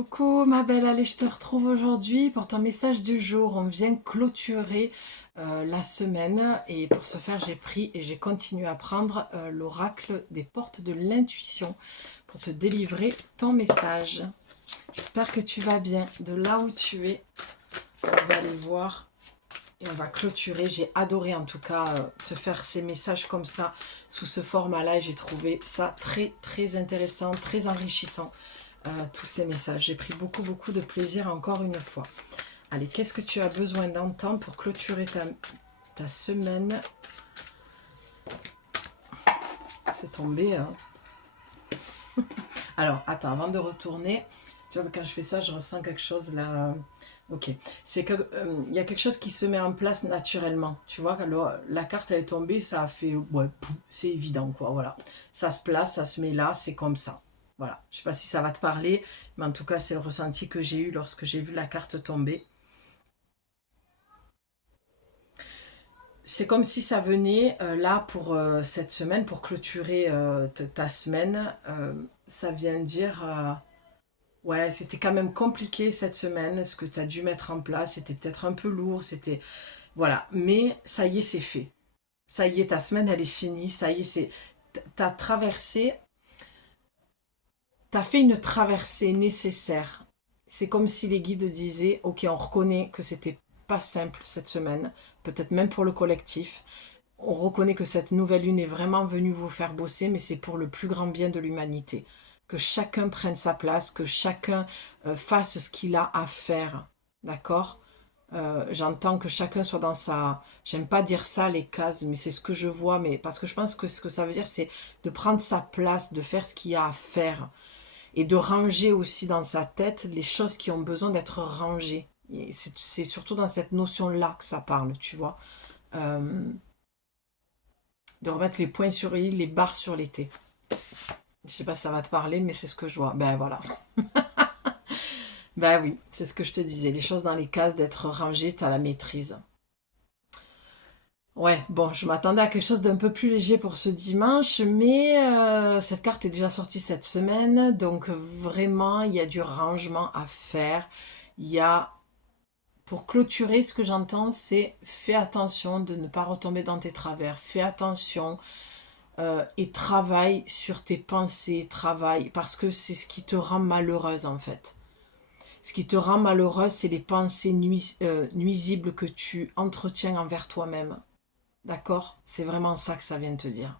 Coucou ma belle, allez, je te retrouve aujourd'hui pour ton message du jour. On vient clôturer la semaine et pour ce faire, j'ai pris et j'ai continué à prendre l'oracle des portes de l'intuition pour te délivrer ton message. J'espère que tu vas bien de là où tu es. On va aller voir et on va clôturer. J'ai adoré en tout cas te faire ces messages comme ça, sous ce format-là. J'ai trouvé ça très très intéressant, très enrichissant. Tous ces messages. J'ai pris beaucoup de plaisir encore une fois. Allez, qu'est-ce que tu as besoin d'entendre pour clôturer ta semaine? C'est tombé, hein. Alors, attends, avant de retourner, tu vois, quand je fais ça, je ressens quelque chose là. Ok, c'est que il y a quelque chose qui se met en place naturellement. Tu vois, quand la carte elle est tombée, ça a fait ouais, c'est évident quoi. Voilà, ça se place, ça se met là, c'est comme ça. Voilà, je sais pas si ça va te parler, mais en tout cas, c'est le ressenti que j'ai eu lorsque j'ai vu la carte tomber. C'est comme si ça venait là pour cette semaine, pour clôturer ta semaine. Ça vient dire, ouais, c'était quand même compliqué cette semaine, ce que tu as dû mettre en place. C'était peut-être un peu lourd, c'était... Voilà, mais ça y est, c'est fait. Ça y est, ta semaine, elle est finie. Ça y est, c'est... T'as traversé, t'as fait une traversée nécessaire. C'est comme si les guides disaient, ok, on reconnaît que c'était pas simple cette semaine, peut-être même pour le collectif. On reconnaît que cette nouvelle lune est vraiment venue vous faire bosser, mais c'est pour le plus grand bien de l'humanité. Que chacun prenne sa place, que chacun fasse ce qu'il a à faire. D'accord? J'entends que chacun soit dans sa... J'aime pas dire ça, les cases, mais c'est ce que je vois, mais parce que je pense que ce que ça veut dire, c'est de prendre sa place, de faire ce qu'il y a à faire, et de ranger aussi dans sa tête les choses qui ont besoin d'être rangées. C'est surtout dans cette notion-là que ça parle, tu vois. Euh, de remettre les points sur les i, les barres sur les t. Je sais pas si ça va te parler, mais c'est ce que je vois. Ben voilà. Ben oui, c'est ce que je te disais. Les choses dans les cases, d'être rangées, t'as la maîtrise. Ouais, bon, je m'attendais à quelque chose d'un peu plus léger pour ce dimanche, mais cette carte est déjà sortie cette semaine, donc vraiment, il y a du rangement à faire. Il y a, pour clôturer, ce que j'entends, c'est fais attention de ne pas retomber dans tes travers, fais attention et travaille sur tes pensées, travaille, parce que c'est ce qui te rend malheureuse en fait. Ce qui te rend malheureuse, c'est les pensées nuisibles que tu entretiens envers toi-même. D'accord? C'est vraiment ça que ça vient te dire.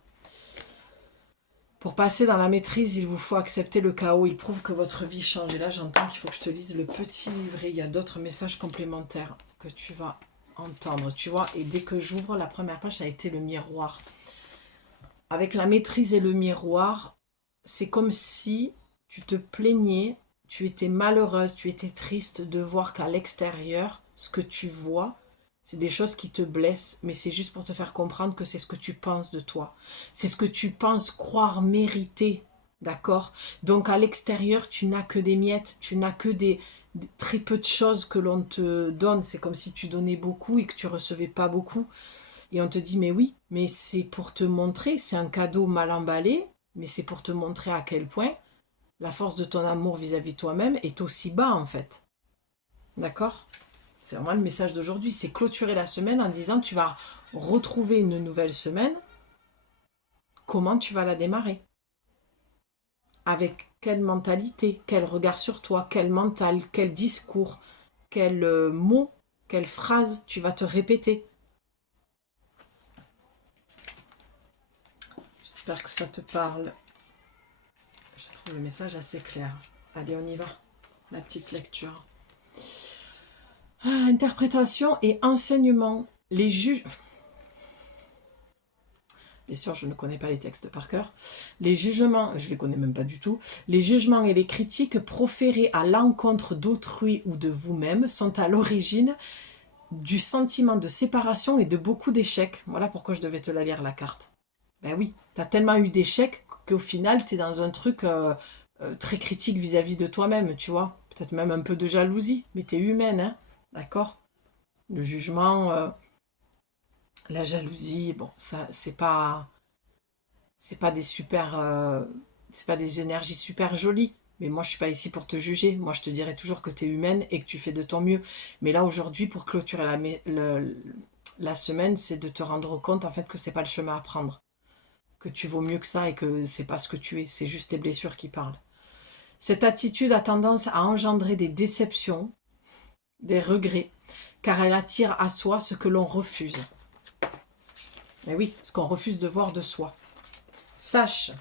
Pour passer dans la maîtrise, il vous faut accepter le chaos. Il prouve que votre vie change. Et là, j'entends qu'il faut que je te lise le petit livret. Il y a d'autres messages complémentaires que tu vas entendre, tu vois. Et dès que j'ouvre, la première page, ça a été le miroir. Avec la maîtrise et le miroir, c'est comme si tu te plaignais, tu étais malheureuse, tu étais triste de voir qu'à l'extérieur, ce que tu vois, c'est des choses qui te blessent, mais c'est juste pour te faire comprendre que c'est ce que tu penses de toi. C'est ce que tu penses croire mériter, d'accord? Donc à l'extérieur, tu n'as que des miettes, tu n'as que très peu de choses que l'on te donne. C'est comme si tu donnais beaucoup et que tu recevais pas beaucoup. Et on te dit, mais oui, mais c'est pour te montrer, c'est un cadeau mal emballé, mais c'est pour te montrer à quel point la force de ton amour vis-à-vis de toi-même est aussi bas en fait. D'accord? C'est vraiment le message d'aujourd'hui, c'est clôturer la semaine en disant tu vas retrouver une nouvelle semaine, comment tu vas la démarrer? Avec quelle mentalité, quel regard sur toi, quel mental, quel discours, quel mot, quelle phrase tu vas te répéter. J'espère que ça te parle. Je trouve le message assez clair. Allez, on y va. La petite lecture. Interprétation et enseignement. Les juges... Bien sûr, je ne connais pas les textes par cœur. Les jugements, je ne les connais même pas du tout. Les jugements et les critiques proférés à l'encontre d'autrui ou de vous-même sont à l'origine du sentiment de séparation et de beaucoup d'échecs. Voilà pourquoi je devais te la lire, la carte. Ben oui, tu as tellement eu d'échecs qu'au final, tu es dans un truc très critique vis-à-vis de toi-même, tu vois. Peut-être même un peu de jalousie, mais tu es humaine, hein, d'accord? Le jugement, la jalousie, bon, ça, c'est pas des super, c'est pas des énergies super jolies, Mais moi, je suis pas ici pour te juger. Moi, je te dirai toujours que tu es humaine et que tu fais de ton mieux. Mais là, aujourd'hui, pour clôturer la semaine, c'est de te rendre compte, en fait, que c'est pas le chemin à prendre. Que tu vaux mieux que ça et que c'est pas ce que tu es. C'est juste tes blessures qui parlent. Cette attitude a tendance à engendrer des déceptions, des regrets, car elle attire à soi ce que l'on refuse. Mais oui, ce qu'on refuse de voir de soi. Sache.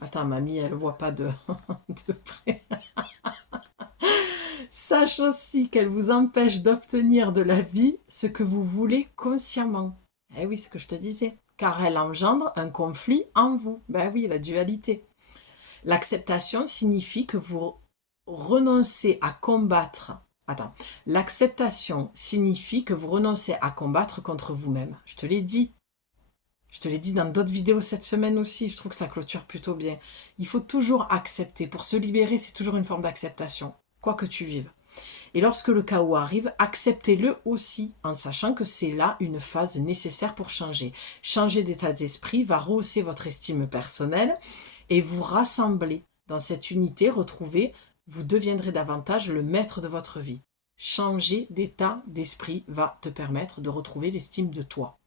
Attends, mamie, elle ne voit pas de près. Sache aussi qu'elle vous empêche d'obtenir de la vie ce que vous voulez consciemment. Eh oui, c'est ce que je te disais. Car elle engendre un conflit en vous. Ben oui, la dualité. L'acceptation signifie que vous renoncez à combattre. Attends. L'acceptation signifie que vous renoncez à combattre contre vous-même. Je te l'ai dit. Je te l'ai dit dans d'autres vidéos cette semaine aussi. Je trouve que ça clôture plutôt bien. Il faut toujours accepter. Pour se libérer, c'est toujours une forme d'acceptation. Quoi que tu vives. Et lorsque le chaos arrive, acceptez-le aussi, en sachant que c'est là une phase nécessaire pour changer. Changer d'état d'esprit va rehausser votre estime personnelle et vous rassembler dans cette unité retrouvée. Vous deviendrez davantage le maître de votre vie. Changer d'état d'esprit va te permettre de retrouver l'estime de toi.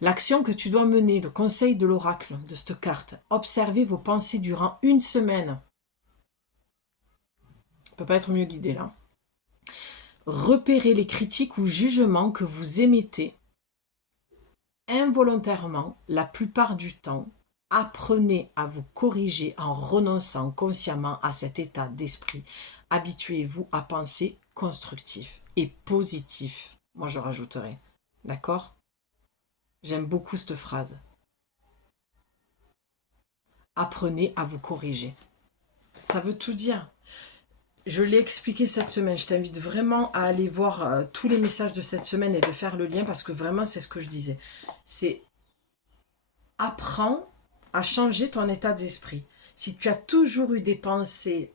L'action que tu dois mener, le conseil de l'oracle de cette carte, observez vos pensées durant une semaine. On ne peut pas être mieux guidé là. Repérez les critiques ou jugements que vous émettez involontairement la plupart du temps. Apprenez à vous corriger en renonçant consciemment à cet état d'esprit. Habituez-vous à penser constructif et positif. Moi, je rajouterai. D'accord ? J'aime beaucoup cette phrase. Apprenez à vous corriger. Ça veut tout dire. Je l'ai expliqué cette semaine. Je t'invite vraiment à aller voir tous les messages de cette semaine et de faire le lien parce que vraiment, c'est ce que je disais. C'est apprends à changer ton état d'esprit. Si tu as toujours eu des pensées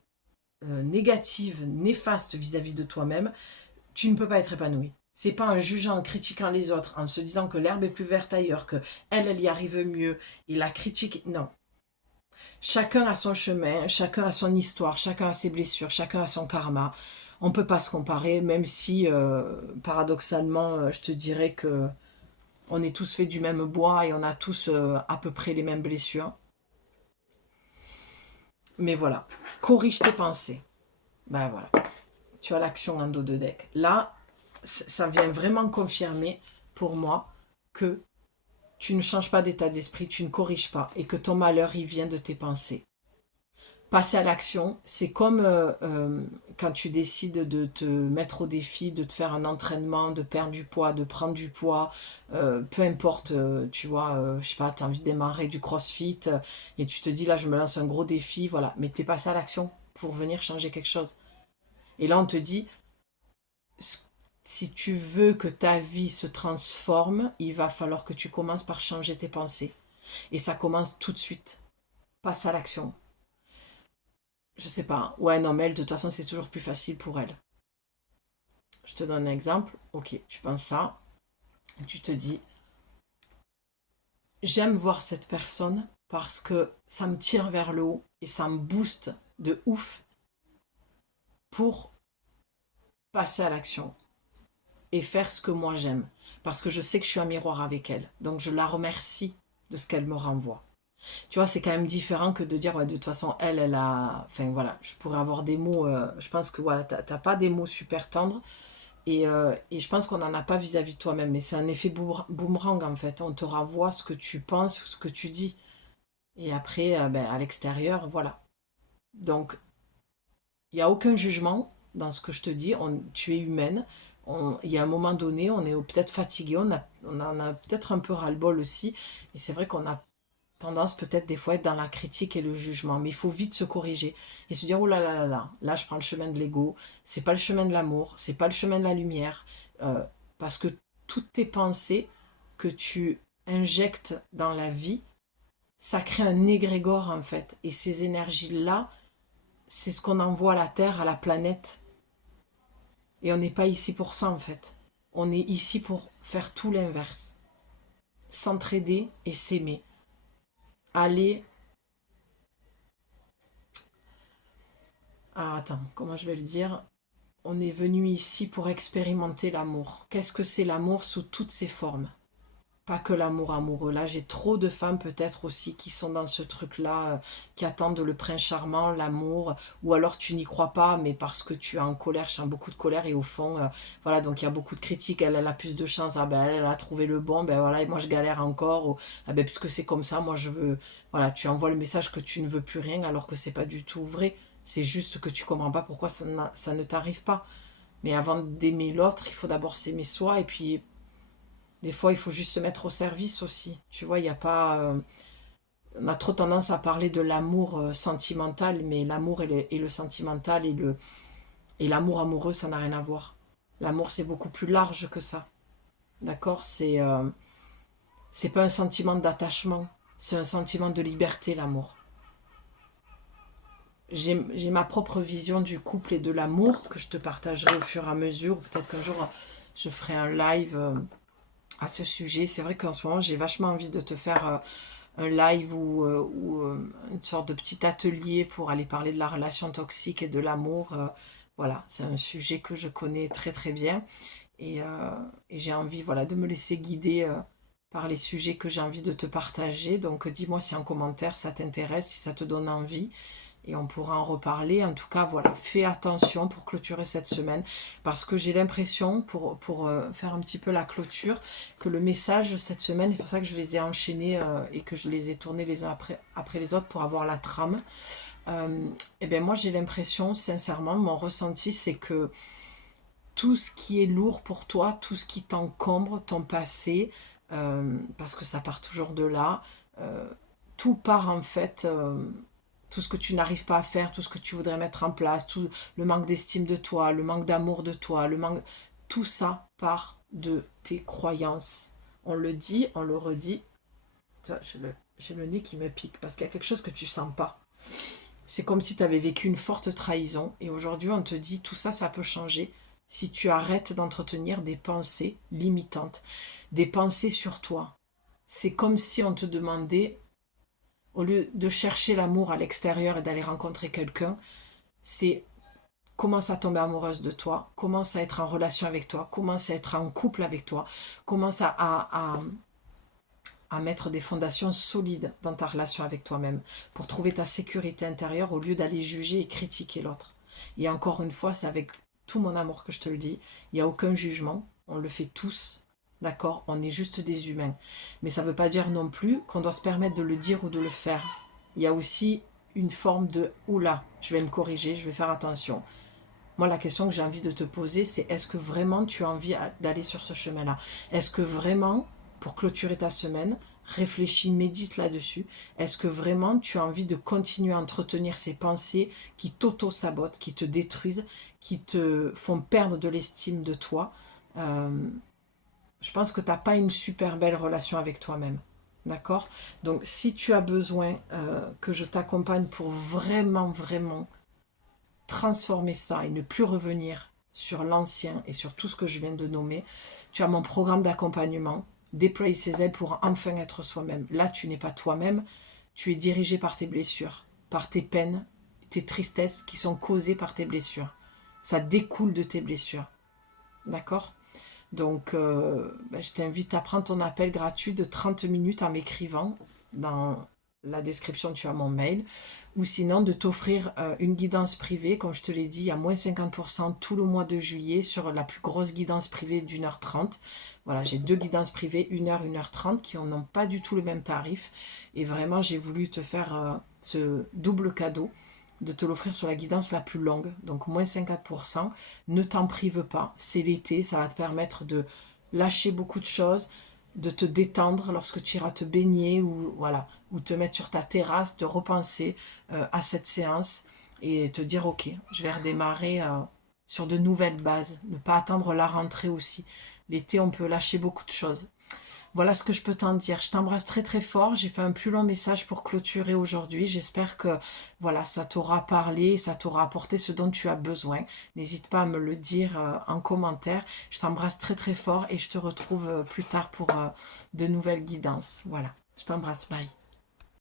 négatives, néfastes vis-à-vis de toi-même, tu ne peux pas être épanoui. C'est pas en jugeant, en critiquant les autres, en se disant que l'herbe est plus verte ailleurs, que elle y arrive mieux, et la critique, non. Chacun a son chemin, chacun a son histoire, chacun a ses blessures, chacun a son karma. On ne peut pas se comparer, même si, paradoxalement, je te dirais que on est tous faits du même bois et on a tous à peu près les mêmes blessures. Mais voilà, corrige tes pensées. Ben voilà, tu as l'action en dos de deck. Là, ça vient vraiment confirmer pour moi que tu ne changes pas d'état d'esprit, tu ne corriges pas et que ton malheur, il vient de tes pensées. Passer à l'action, c'est comme quand tu décides de te mettre au défi, de te faire un entraînement, de perdre du poids, de prendre du poids, peu importe, tu vois, je sais pas, tu as envie de démarrer du crossfit et tu te dis là je me lance un gros défi, voilà, mais tu es passé à l'action pour venir changer quelque chose. Et là on te dit, si tu veux que ta vie se transforme, il va falloir que tu commences par changer tes pensées. Et ça commence tout de suite. Passe à l'action. Je sais pas. Ouais, non, mais elle, de toute façon, c'est toujours plus facile pour elle. Je te donne un exemple. Ok, tu penses ça. Tu te dis, j'aime voir cette personne parce que ça me tire vers le haut et ça me booste de ouf pour passer à l'action et faire ce que moi j'aime. Parce que je sais que je suis un miroir avec elle. Donc je la remercie de ce qu'elle me renvoie. Tu vois, c'est quand même différent que de dire, ouais, de toute façon, elle a... Enfin, voilà, je pourrais avoir des mots... je pense que, voilà, t'as pas des mots super tendres. Et je pense qu'on n'en a pas vis-à-vis de toi-même. Mais c'est un effet boomerang, en fait. On te renvoie ce que tu penses, ce que tu dis. Et après, ben, à l'extérieur, voilà. Donc, il n'y a aucun jugement dans ce que je te dis. Tu es humaine. Il y a un moment donné, on est peut-être fatigué. On en a peut-être un peu ras-le-bol aussi. Et c'est vrai qu'on a tendance peut-être des fois à être dans la critique et le jugement, mais il faut vite se corriger et se dire oh là là là là, là je prends le chemin de l'ego, c'est pas le chemin de l'amour, c'est pas le chemin de la lumière, parce que toutes tes pensées que tu injectes dans la vie, ça crée un égrégore en fait, et ces énergies-là, c'est ce qu'on envoie à la Terre, à la planète, et on n'est pas ici pour ça en fait, on est ici pour faire tout l'inverse, s'entraider et s'aimer. Aller Alors attends, comment je vais le dire? On est venu ici pour expérimenter l'amour. Qu'est-ce que c'est l'amour sous toutes ses formes? Pas que l'amour amoureux. Là, j'ai trop de femmes peut-être aussi qui sont dans ce truc-là, qui attendent le prince charmant, l'amour, ou alors tu n'y crois pas, mais parce que tu es en colère, tu as beaucoup de colère, et au fond, voilà, donc il y a beaucoup de critiques, elle a plus de chance, ah ben elle a trouvé le bon, ben voilà, et moi je galère encore, ou ah ben puisque c'est comme ça, moi je veux, voilà, tu envoies le message que tu ne veux plus rien, alors que c'est pas du tout vrai, c'est juste que tu comprends pas pourquoi ça ne t'arrive pas. Mais avant d'aimer l'autre, il faut d'abord s'aimer soi, et puis des fois, il faut juste se mettre au service aussi. Tu vois, il n'y a pas. On a trop tendance à parler de l'amour sentimental, mais l'amour et le sentimental et l'amour amoureux, ça n'a rien à voir. L'amour, c'est beaucoup plus large que ça. D'accord? C'est pas un sentiment d'attachement, c'est un sentiment de liberté, l'amour. J'ai ma propre vision du couple et de l'amour que je te partagerai au fur et à mesure. Peut-être qu'un jour, je ferai un live à ce sujet. C'est vrai qu'en ce moment, j'ai vachement envie de te faire un live ou une sorte de petit atelier pour aller parler de la relation toxique et de l'amour. Voilà, c'est un sujet que je connais très très bien et j'ai envie voilà, de me laisser guider par les sujets que j'ai envie de te partager. Donc dis-moi si en commentaire ça t'intéresse, si ça te donne envie et on pourra en reparler. En tout cas, voilà, fais attention pour clôturer cette semaine parce que j'ai l'impression, pour faire un petit peu la clôture, que le message cette semaine, c'est pour ça que je les ai enchaînés et que je les ai tournés les uns après les autres pour avoir la trame. Et bien moi, j'ai l'impression, sincèrement, mon ressenti, c'est que tout ce qui est lourd pour toi, tout ce qui t'encombre, ton passé, parce que ça part toujours de là, euh, tout part en fait, tout ce que tu n'arrives pas à faire, tout ce que tu voudrais mettre en place, tout le manque d'estime de toi, le manque d'amour de toi, le manque, tout ça part de tes croyances. On le dit, on le redit. Tu vois, j'ai le nez qui me pique parce qu'il y a quelque chose que tu sens pas. C'est comme si tu avais vécu une forte trahison et aujourd'hui on te dit tout ça, ça peut changer si tu arrêtes d'entretenir des pensées limitantes, des pensées sur toi. C'est comme si on te demandait, au lieu de chercher l'amour à l'extérieur et d'aller rencontrer quelqu'un, c'est commence à tomber amoureuse de toi, commence à être en relation avec toi, commence à être en couple avec toi, commence à mettre des fondations solides dans ta relation avec toi-même pour trouver ta sécurité intérieure au lieu d'aller juger et critiquer l'autre. Et encore une fois, c'est avec tout mon amour que je te le dis, il n'y a aucun jugement, on le fait tous, d'accord? On est juste des humains. Mais ça ne veut pas dire non plus qu'on doit se permettre de le dire ou de le faire. Il y a aussi une forme de oula, je vais me corriger, je vais faire attention. Moi, la question que j'ai envie de te poser, c'est est-ce que vraiment tu as envie d'aller sur ce chemin-là? Est-ce que vraiment, pour clôturer ta semaine, réfléchis, médite là-dessus. Est-ce que vraiment tu as envie de continuer à entretenir ces pensées qui t'auto-sabotent, qui te détruisent, qui te font perdre de l'estime de toi? Euh, je pense que tu n'as pas une super belle relation avec toi-même. D'accord? Donc, si tu as besoin que je t'accompagne pour vraiment, vraiment transformer ça et ne plus revenir sur l'ancien et sur tout ce que je viens de nommer, tu as mon programme d'accompagnement, déployer ses ailes pour enfin être soi-même. Là, tu n'es pas toi-même, tu es dirigé par tes blessures, par tes peines, tes tristesses qui sont causées par tes blessures. Ça découle de tes blessures. D'accord? Donc, je t'invite à prendre ton appel gratuit de 30 minutes en m'écrivant dans la description, tu as mon mail, ou sinon de t'offrir une guidance privée, comme je te l'ai dit, à moins 50% tout le mois de juillet sur la plus grosse guidance privée d'1h30. Voilà, j'ai deux guidances privées, 1h, 1h30, qui n'ont pas du tout le même tarif. Et vraiment, j'ai voulu te faire ce double cadeau de te l'offrir sur la guidance la plus longue, donc moins 50%. Ne t'en prive pas, c'est l'été, ça va te permettre de lâcher beaucoup de choses, de te détendre lorsque tu iras te baigner ou voilà, ou te mettre sur ta terrasse, de repenser à cette séance et te dire ok, je vais redémarrer sur de nouvelles bases, ne pas attendre la rentrée aussi. L'été, on peut lâcher beaucoup de choses. Voilà ce que je peux t'en dire. Je t'embrasse très très fort. J'ai fait un plus long message pour clôturer aujourd'hui. J'espère que voilà, ça t'aura parlé, ça t'aura apporté ce dont tu as besoin. N'hésite pas à me le dire en commentaire. Je t'embrasse très très fort et je te retrouve plus tard pour de nouvelles guidances. Voilà, je t'embrasse. Bye.